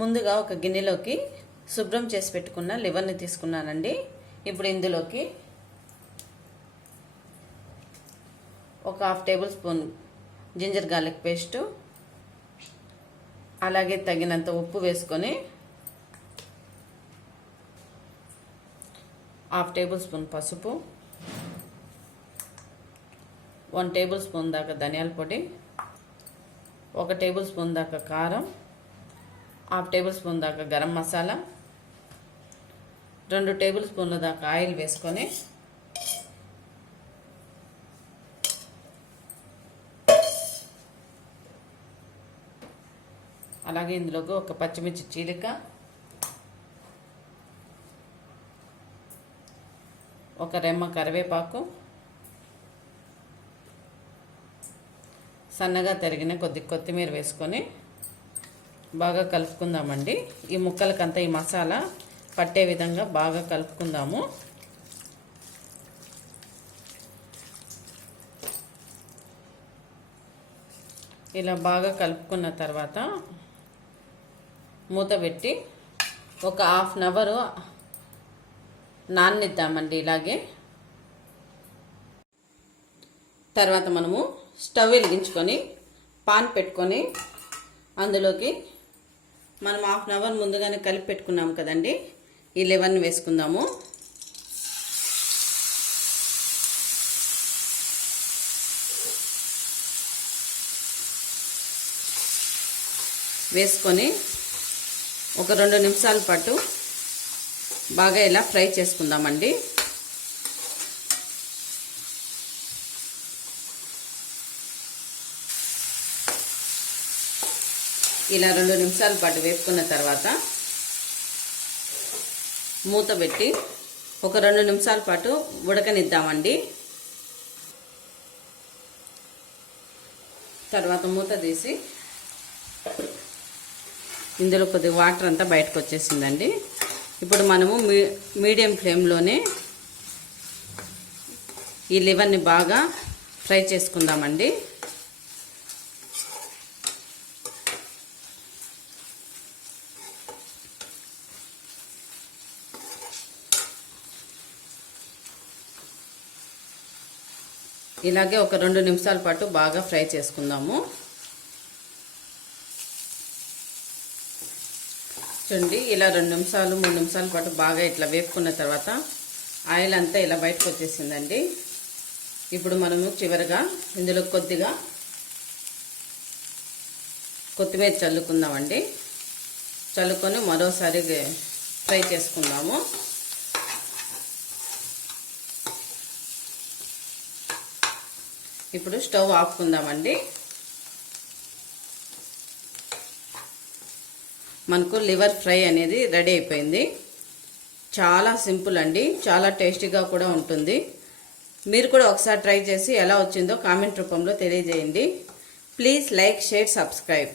ముందుగా ఒక గిన్నెలోకి శుభ్రం చేసి పెట్టుకున్న లివర్ని తీసుకున్నానండి. ఇప్పుడు ఇందులోకి ఒక 1/2 table spoon ginger garlic paste, అలాగే తగినంత ఉప్పు వేసుకొని 1/2 టేబుల్ స్పూన్ పసుపు, 1 టేబుల్ స్పూన్ దాకా ధనియాల పొడి, 1 టేబుల్ స్పూన్ దాకా కారం, 1/2 టేబుల్ స్పూన్ దాకా గరం మసాలా, 2 టేబుల్ స్పూన్ల దాకా ఆయిల్ వేసుకొని అలాగే ఇందులోకి ఒక పచ్చిమిర్చి చీలిక, ఒక రెమ్మ కరివేపాకు, సన్నగా తరిగిన కొత్తిమీర వేసుకొని బాగా కలుపుకుందామండి. ఈ ముక్కలకంతా ఈ మసాలా పట్టే విధంగా బాగా కలుపుకుందాము. ఇలా బాగా కలుపుకున్న తర్వాత మూత పెట్టి ఒక 1/2 అవర్ నాననిద్దామండి. ఇలాగే తర్వాత మనము స్టవ్ వెలిగించుకొని పాన్ పెట్టుకొని అందులోకి మనం 1/2 అవర్ ముందుగానే కలిపి పెట్టుకున్నాం కదండి, ఈ లివర్ని వేసుకుందాము. వేసుకొని ఒక 2 నిమిషాల పాటు బాగా ఇలా ఫ్రై చేసుకుందామండి. ఇలా 2 నిమిషాల పాటు వేపుకున్న తర్వాత మూత పెట్టి ఒక 2 నిమిషాల పాటు ఉడకనిద్దామండి. తర్వాత మూత తీసి ఇందులో కొద్దిగా వాటర్ అంతా బయటకు వచ్చేసిందండి. ఇప్పుడు మనము మీడియం ఫ్లేమ్లోనే ఈ లివర్ని బాగా ఫ్రై చేసుకుందామండి. ఇలాగే ఒక 2 నిమిషాల పాటు బాగా ఫ్రై చేసుకుందాము. చూడండి, ఇలా 2 నిమిషాలు 3 నిమిషాల పాటు బాగా ఇట్లా వేపుకున్న తర్వాత ఆయిల్ అంతా ఇలా బయటకు వచ్చేసిందండి. ఇప్పుడు మనము చివరిగా ఇందులో కొద్దిగా కొత్తిమీర చల్లుకుందామండి. చల్లుకొని మరోసారి ఫ్రై చేసుకుందాము. ఇప్పుడు స్టవ్ ఆపుకుందామండి. మనకు లివర్ ఫ్రై అనేది రెడీ అయిపోయింది. చాలా సింపుల్ అండి, చాలా టేస్టీగా కూడా ఉంటుంది. మీరు కూడా ఒకసారి ట్రై చేసి ఎలా వచ్చిందో కామెంట్ రూపంలో తెలియజేయండి. Please like, share, subscribe.